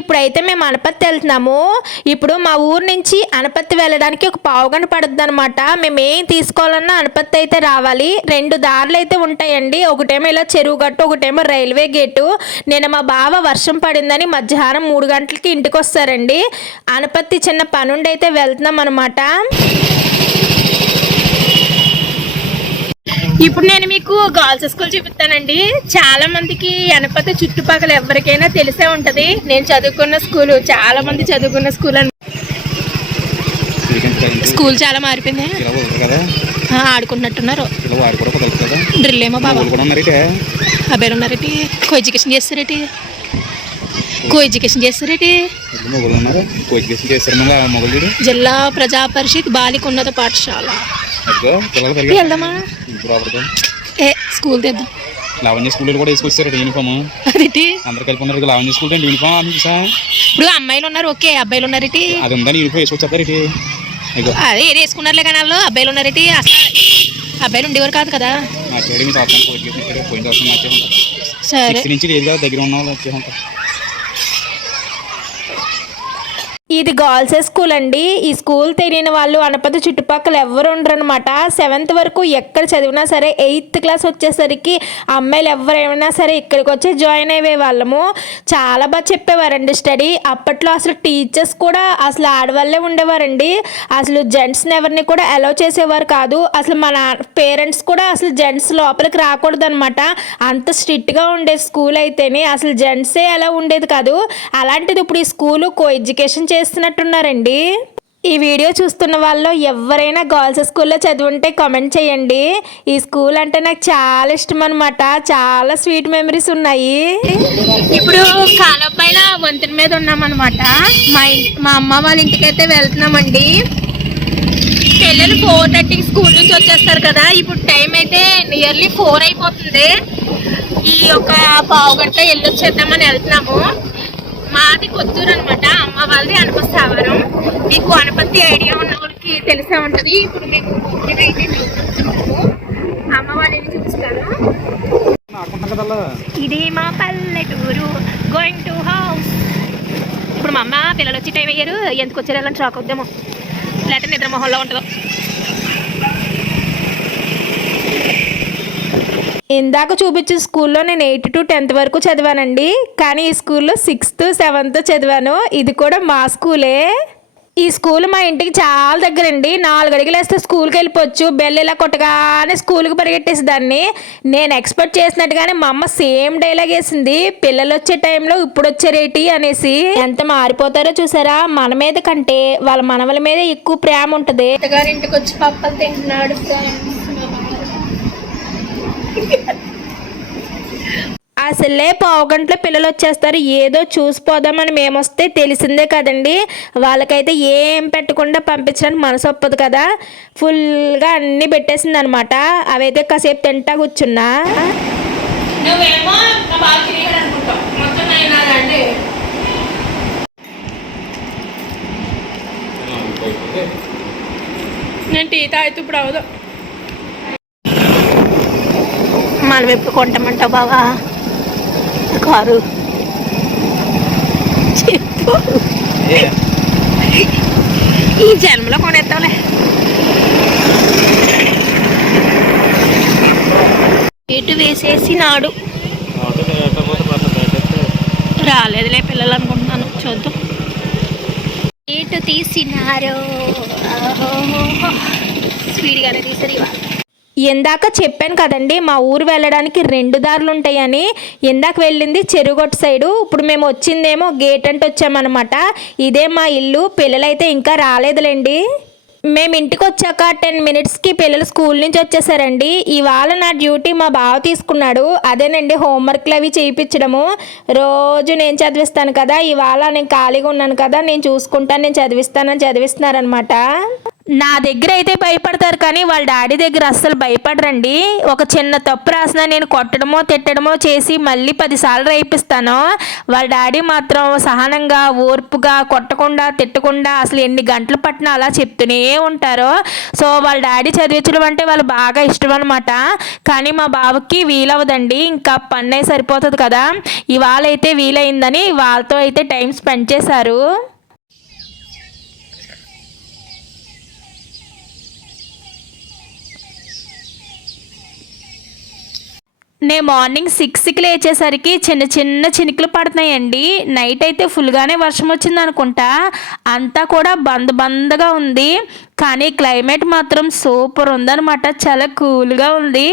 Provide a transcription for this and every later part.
ఇప్పుడైతే మేము అనపత్తి వెళ్తున్నాము. ఇప్పుడు మా ఊరు నుంచి అనపత్తి వెళ్ళడానికి ఒక పావుగంట పడుతుంది అనమాట మేము ఏం తీసుకోవాలన్నా అనపత్తి అయితే రావాలి. రెండు దారులు అయితే ఉంటాయండి. ఒకటేమో ఇలా చెరువు గట్టు ఒకటేమో రైల్వే గేటు. నేను మా బావ వర్షం పడిందని మధ్యాహ్నం మూడు గంటలకి ఇంటికి వస్తారండి. అనపత్తి చిన్న పనుండి అయితే వెళ్తున్నాం అనమాట ఇప్పుడు నేను మీకు గర్ల్స్ స్కూల్ చూపిస్తానండి. చాలా మందికి అనపతి చుట్టుపక్కల ఎవరికైనా తెలిసే ఉంటది. నేను చదువుకున్న స్కూల్ చాలా మంది చదువుకున్న స్కూల్ అని స్కూల్ చాలా మారిపోయింది. ఆడుకుంటున్నట్టున్నారు. డ్రిల్ ఏమో బాబా. అబ్బాయిలు ఉన్నారేటి? Co education చేస్తారేటి? కో ఎడ్యుకేషన్ చేస్తారేటి జిల్లా ప్రజా పరిషత్ బాలిక ఉన్నత పాఠశాల. వెళ్దామా ఏ స్కూల్ తెద్దాం లావణ్య స్కూల్ కూడా వేసుకొచ్చారు యూనిఫామ్ అదేటి అందరు కలిపి ఉన్నారు లావణ్య స్కూల్ అంటే యూనిఫామ్ అని చూసా ఇప్పుడు అమ్మాయిలు ఉన్నారు ఓకే అబ్బాయిలు ఉన్నారేటి అది ఉందని యూనిఫామ్ వేసుకొచ్చారు ఇటు అదే ఏది వేసుకున్నారులే కానీ వాళ్ళు అబ్బాయిలు ఉన్నారేటి అసలు అబ్బాయిలు ఉండేవారు కాదు కదా సరే నుంచి కదా దగ్గర ఉన్న వాళ్ళు వచ్చే ఉంటారు ఇది గర్ల్స్ స్కూల్ అండి. ఈ స్కూల్ తెలియని వాళ్ళు అనపతి చుట్టుపక్కల ఎవరు ఉండరు అనమాట సెవెంత్ వరకు ఎక్కడ చదివినా సరే ఎయిత్ క్లాస్ వచ్చేసరికి అమ్మాయిలు ఎవరైనా సరే ఇక్కడికి వచ్చి జాయిన్ అయ్యే వాళ్ళము. చాలా బాగా చెప్పేవారండి స్టడీ. అప్పట్లో అసలు టీచర్స్ కూడా అసలు ఆడవాళ్ళే ఉండేవారండి. అసలు జెంట్స్ని ఎవరిని కూడా అలౌ చేసేవారు కాదు. అసలు మన పేరెంట్స్ కూడా అసలు జెంట్స్ లోపలికి రాకూడదు అనమాట అంత స్ట్రిక్ట్గా ఉండే స్కూల్ అయితేనే అసలు జెంట్సే అలా ఉండేది కాదు. అలాంటిది ఇప్పుడు ఈ స్కూలు కో ఎడ్యుకేషన్ చేసి చేస్తున్నట్టున్నారండి? ఈ వీడియో చూస్తున్న వాళ్ళు ఎవరైనా గర్ల్స్ స్కూల్లో చదివుంటే కామెంట్ చేయండి. ఈ స్కూల్ అంటే నాకు చాలా ఇష్టం అనమాట చాలా స్వీట్ మెమరీస్ ఉన్నాయి. ఇప్పుడు కాలం పైన వంతెన మీద ఉన్నామన్నమాట. మా మా అమ్మ వాళ్ళ ఇంటికి అయితే వెళ్తున్నామండి. పిల్లలు ఫోర్ థర్టీకి స్కూల్ నుంచి వచ్చేస్తారు కదా. ఇప్పుడు టైం అయితే నియర్లీ ఫోర్ అయిపోతుంది. ఈ ఒక పావు గంట వెళ్ళొచ్చేద్దామని వెళ్తున్నాము. మాది కొత్తూరు అనమాట అమ్మ వాళ్ళది అనపస్తావరం మీకు అనపత్తి ఐడియా ఉన్న వాళ్ళకి తెలిసే ఉంటది. ఇప్పుడు మేము అయితే వెళ్తున్నాము. అమ్మ వాళ్ళని చూపిస్తాను ఇది మా పల్లెటూరు. గోయింగ్ టు హౌస్ ఇప్పుడు మా అమ్మ పిల్లలు వచ్చి టైం అయ్యారు. ఎందుకు వచ్చారు? వెళ్ళని షాక్ అవుద్దాము. లేకపోతే నిద్ర మొహంలో ఉంటుందో. ఇందాక చూపించిన స్కూల్లో నేను ఎయిత్ టు టెన్త్ వరకు చదివానండి. కానీ ఈ స్కూల్లో సిక్స్త్ సెవెంత్ చదివాను. ఇది కూడా మా స్కూలే. ఈ స్కూల్ మా ఇంటికి చాలా దగ్గరండి. నాలుగు అడుగులు వేస్తే స్కూల్కి వెళ్ళిపోవచ్చు. బెల్ ఇలా కొట్టగానే స్కూల్కి పరిగెట్టేసి దాన్ని. నేను ఎక్స్పెక్ట్ చేసినట్టుగానే మా అమ్మ సేమ్ డైలాగ్ వేసింది. పిల్లలు వచ్చే టైంలో ఇప్పుడు వచ్చారేటి అనేసి. ఎంత మారిపోతారో చూసారా? మన మీద కంటే వాళ్ళ మనవల మీద ఎక్కువ ప్రేమ ఉంటుంది. ఇంటికి వచ్చి పప్పలు తింటున్నాడు అసలే పావు గంటలో పిల్లలు వచ్చేస్తారు. ఏదో చూసిపోదామని మేము వస్తే తెలిసిందే కదండి. వాళ్ళకైతే ఏం పెట్టకుండా పంపించడానికి మనసు ఒప్పదు కదా. ఫుల్గా అన్నీ పెట్టేసింది అనమాట అవైతే కాసేపు తింటా కూర్చున్నా. నువ్వేమో అనుకుంటావు. మొత్తం నేను టీ తాగితే ఇప్పుడు అవదు మనం ఎప్పుడు కొంటామంటావు బావా. కారు. చెప్పు ఈ జన్మలో కొనేస్తాంలే. ఎటు వేసేసి నాడు. రాలేదులే పిల్లలు అనుకుంటున్నాను. చూద్దాం. ఎటు తీసినారు? స్పీడ్గానే తీసారు ఇవాళ. ఇందాక చెప్పాను కదండి మా ఊరు వెళ్ళడానికి రెండు దారులు ఉంటాయని. ఇందాక వెళ్ళింది చెరుగొట్టు సైడు ఇప్పుడు మేము వచ్చిందేమో గేట్ అంటే వచ్చామన్నమాట. ఇదే మా ఇల్లు పిల్లలైతే ఇంకా రాలేదులేండి. మేము ఇంటికి వచ్చాక టెన్ మినిట్స్కి పిల్లలు స్కూల్ నుంచి వచ్చేసారండి. ఇవాళ నా డ్యూటీ మా బావ తీసుకున్నాడు అదేనండి హోంవర్క్లు అవి చేయించడము రోజు నేను చదివిస్తాను కదా ఇవాళ నేను ఖాళీగా ఉన్నాను కదా నేను చూసుకుంటాను నేను చదివిస్తానని చదివిస్తున్నారనమాట నా దగ్గర అయితే భయపడతారు కానీ వాళ్ళ డాడీ దగ్గర అస్సలు భయపడరండి. ఒక చిన్న తప్పు రాసిన నేను కొట్టడమో తిట్టడమో చేసి మళ్ళీ పదిసార్లు రేపిస్తాను. వాళ్ళ డాడీ మాత్రం సహనంగా ఓర్పుగా కొట్టకుండా తిట్టకుండా అసలు ఎన్ని గంటలు పట్టినా అలా చెప్తూనే ఉంటారు. సో వాళ్ళ డాడీ చదివించడం అంటే వాళ్ళు బాగా ఇష్టం అనమాట కానీ మా బాబుకి వీలవదండి ఇంకా పన్నే సరిపోతుంది కదా. ఇవాళ అయితే వీలైందని వాళ్ళతో అయితే టైం స్పెండ్ చేశారు. నేను మార్నింగ్ సిక్స్కి లేచేసరికి చిన్న చిన్న చినుకులు పడుతున్నాయండి. నైట్ అయితే ఫుల్గానే వర్షం వచ్చింది అనుకుంటా అంతా కూడా బంద్ బందగా ఉంది. కానీ క్లైమేట్ మాత్రం సూపర్ ఉందన్నమాట. చాలా కూల్గా ఉంది.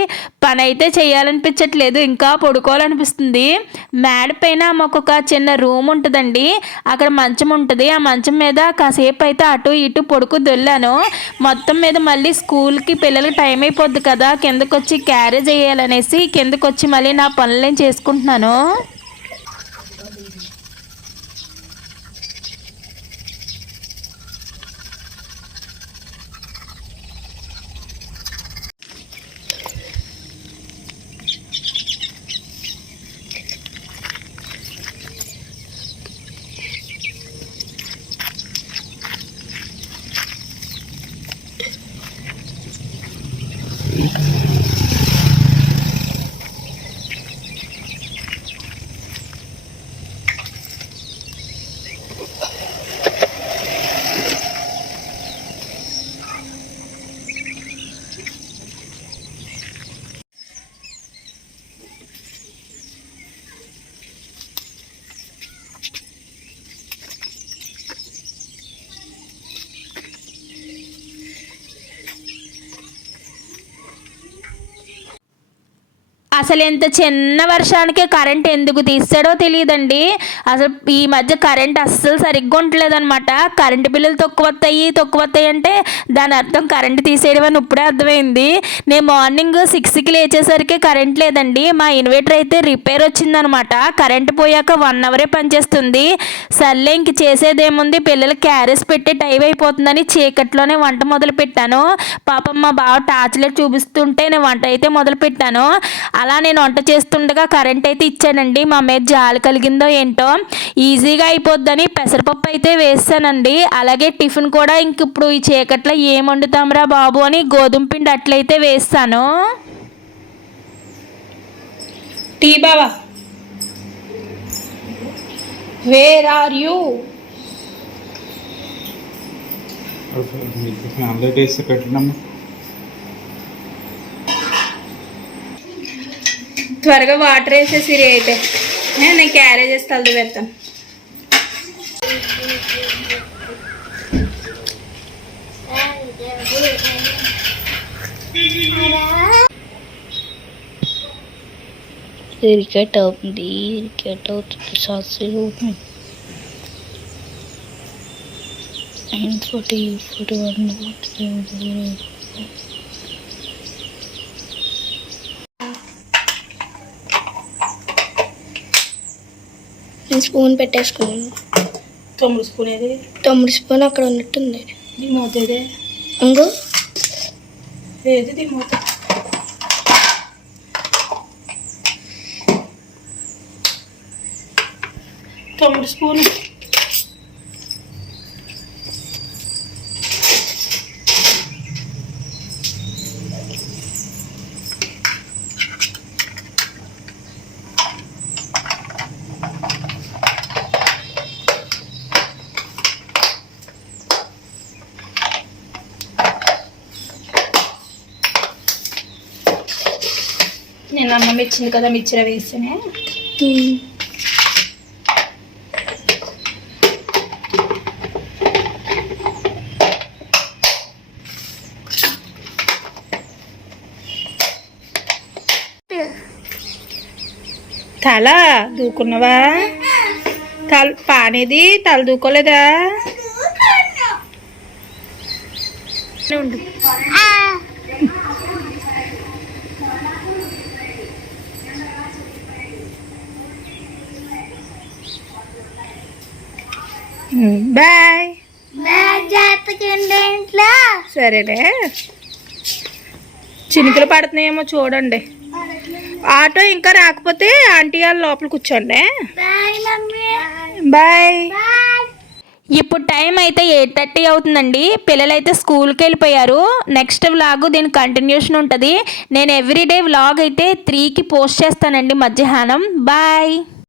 పని అయితే చేయాలనిపించట్లేదు. ఇంకా పడుకోవాలనిపిస్తుంది. మేడ పైన మాకు ఒక చిన్న రూమ్ ఉంటుందండి. అక్కడ మంచం ఉంటుంది. ఆ మంచం మీద కాసేపు అయితే అటు ఇటు పొడుకు దొల్లాను. మొత్తం మీద మళ్ళీ స్కూల్కి పిల్లలకి టైం అయిపోద్ది కదా. కిందకొచ్చి క్యారేజ్ వేయాలనేసి కిందకొచ్చి మళ్ళీ నా పనులు నేను చేసుకుంటున్నాను. అసలు ఇంత చిన్న వర్షానికి కరెంట్ ఎందుకు తీస్తాడో తెలియదండి. అసలు ఈ మధ్య కరెంట్ అస్సలు సరిగ్గా ఉండలేదన్నమాట కరెంటు బిల్లులు తక్కువ వస్తాయి తక్కువ వస్తాయి అంటే దాని అర్థం కరెంట్ తీసేయడం అని ఇప్పుడే అర్థమైంది. నేను మార్నింగ్ సిక్స్కి లేచేసరికి కరెంట్ లేదండి. మా ఇన్వర్టర్ అయితే రిపేర్ వచ్చిందనమాట కరెంట్ పోయాక వన్ అవరే పనిచేస్తుంది. సర్లే ఇంక చేసేదేముంది? పిల్లలు క్యారెస్ పెట్టే టైం అయిపోతుందని చీకట్లోనే వంట మొదలు పెట్టాను పాపం మా బావ టార్చ్ లైట్ చూపిస్తుంటే నేను వంట అయితే మొదలు పెట్టాను అలా నేను వంట చేస్తుండగా కరెంట్ అయితే ఇచ్చానండి. మా మీద జాలి కలిగిందో ఏంటో ఈజీగా అయిపోద్దని పెసరపప్పు అయితే వేస్తానండి. అలాగే టిఫిన్ కూడా ఇంక ఇప్పుడు ఈ చీకట్లో ఏం వండుతాంరా బాబు అని గోధుమ పిండి అట్లయితే వేస్తాను. టీ బావా. వేర్ ఆర్ యూ పెట్టినమ్మా త్వరగా వాటర్ వేసేసిరి అయితే ఏ, నేను క్యారేజ్ చేసి తలది పెడతాను ఇరికేట్ అవుతుంది ఇరికేట్ అవుతుంది సాక్షిగా అవుతుంది నైన్ ఫార్టీ ఫార్టీ వన్ నేను స్పూన్ పెట్టేసుకున్నాను. తొమ్మిది స్పూన్ ఏది? తొమ్మిది స్పూన్ అక్కడ ఉన్నట్టుంది. నీ మూత ఏదే? ఇంకో. ఏది మూత? తొమ్మిది స్పూన్. నేను అన్నం ఇచ్చింది కదా మిక్చర్ వేస్తేనే? తల దూకున్నావా? తల పానేది తల దూకోలేదా? ఉండు. బాయ్. సరేనే చినుకులు పడుతున్నాయేమో చూడండి. ఆటో ఇంకా రాకపోతే ఆంటీ వాళ్ళ లోపల కూర్చోండి. బాయ్. ఇప్పుడు టైం అయితే ఎయిట్ థర్టీ అవుతుందండి. పిల్లలైతే స్కూల్కి వెళ్ళిపోయారు. నెక్స్ట్ వ్లాగ్ దీని కంటిన్యూషన్ ఉంటుంది. నేను ఎవ్రీడే వ్లాగ్ అయితే త్రీకి పోస్ట్ చేస్తానండి మధ్యాహ్నం. బాయ్.